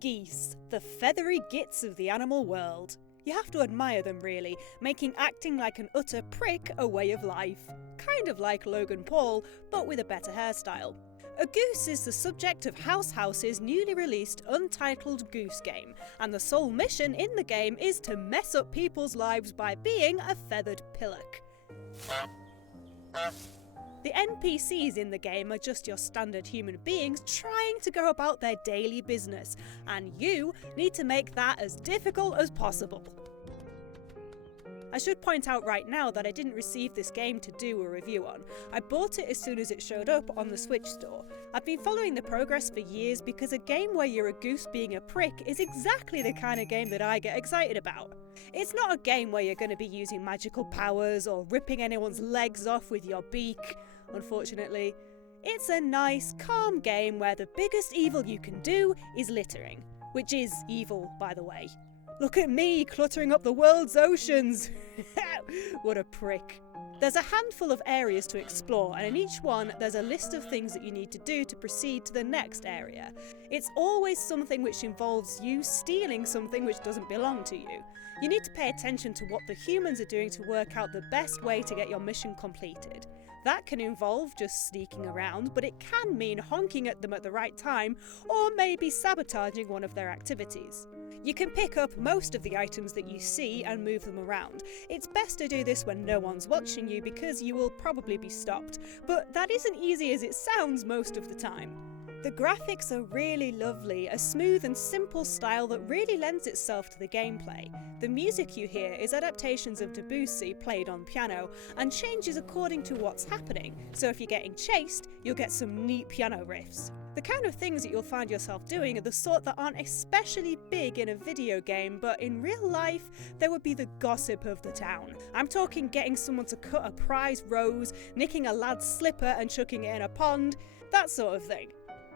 Geese, the feathery gits of the animal world. You have to admire them really, making acting like an utter prick a way of life. Kind of like Logan Paul, but with a better hairstyle. A goose is the subject of House House's newly released Untitled Goose Game, and the sole mission in the game is to mess up people's lives by being a feathered pillock. The NPCs in the game are just your standard human beings trying to go about their daily business, and you need to make that as difficult as possible. I should point out right now that I didn't receive this game to do a review on. I bought it as soon as it showed up on the Switch store. I've been following the progress for years because a game where you're a goose being a prick is exactly the kind of game that I get excited about. It's not a game where you're going to be using magical powers or ripping anyone's legs off with your beak, unfortunately. It's a nice, calm game where the biggest evil you can do is littering. Which is evil, by the way. Look at me, cluttering up the world's oceans! What a prick. There's a handful of areas to explore, and in each one there's a list of things that you need to do to proceed to the next area. It's always something which involves you stealing something which doesn't belong to you. You need to pay attention to what the humans are doing to work out the best way to get your mission completed. That can involve just sneaking around, but it can mean honking at them at the right time, or maybe sabotaging one of their activities. You can pick up most of the items that you see and move them around. It's best to do this when no one's watching you because you will probably be stopped, but that isn't easy as it sounds most of the time. The graphics are really lovely, a smooth and simple style that really lends itself to the gameplay. The music you hear is adaptations of Debussy played on piano and changes according to what's happening, so if you're getting chased, you'll get some neat piano riffs. The kind of things that you'll find yourself doing are the sort that aren't especially big in a video game, but in real life, they would be the gossip of the town. I'm talking getting someone to cut a prize rose, nicking a lad's slipper and chucking it in a pond, that sort of thing.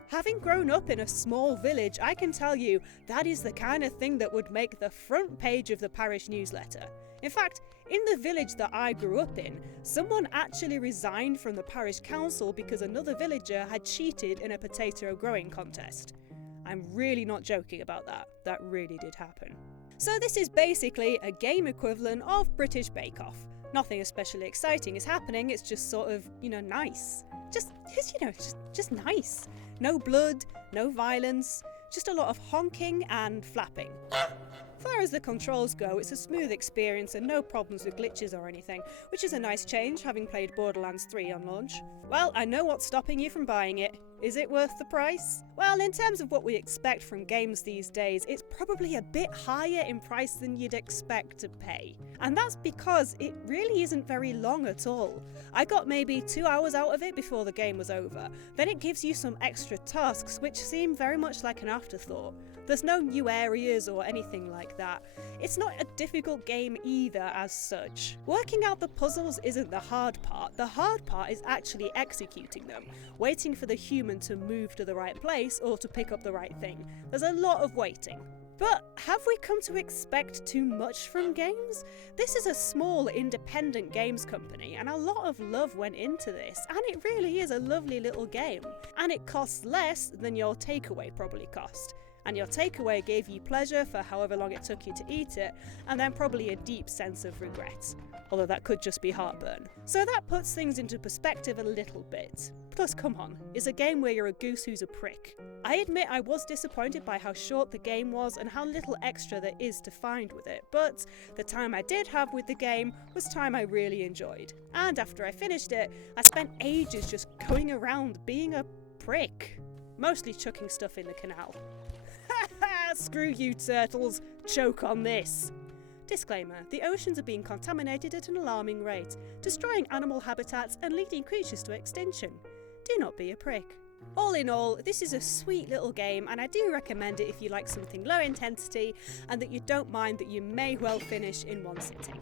Having grown up in a small village, I can tell you that is the kind of thing that would make the front page of the parish newsletter. In fact, in the village that I grew up in, someone actually resigned from the parish council because another villager had cheated in a potato growing contest. I'm really not joking about that. That really did happen. So this is basically a game equivalent of British Bake Off. Nothing especially exciting is happening, it's just sort of, nice. Just nice. No blood, no violence, just a lot of honking and flapping. As far as the controls go, it's a smooth experience and no problems with glitches or anything, which is a nice change having played Borderlands 3 on launch. Well, I know what's stopping you from buying it. Is it worth the price? Well, in terms of what we expect from games these days, it's probably a bit higher in price than you'd expect to pay. And that's because it really isn't very long at all. I got maybe 2 hours out of it before the game was over. Then it gives you some extra tasks which seem very much like an afterthought. There's no new areas or anything like that. It's not a difficult game either as such. Working out the puzzles isn't the hard part. The hard part is actually executing them, waiting for the human to move to the right place or to pick up the right thing. There's a lot of waiting. But have we come to expect too much from games? This is a small independent games company and a lot of love went into this, and it really is a lovely little game. And it costs less than your takeaway probably cost. And your takeaway gave you pleasure for however long it took you to eat it, and then probably a deep sense of regret. Although that could just be heartburn. So that puts things into perspective a little bit. Plus, come on, it's a game where you're a goose who's a prick. I admit I was disappointed by how short the game was and how little extra there is to find with it, but the time I did have with the game was time I really enjoyed. And after I finished it, I spent ages just going around being a prick. Mostly chucking stuff in the canal. Screw you, turtles. Choke on this. Disclaimer, the oceans are being contaminated at an alarming rate, destroying animal habitats and leading creatures to extinction. Do not be a prick. All in all, this is a sweet little game and I do recommend it if you like something low intensity and that you don't mind that you may well finish in one sitting.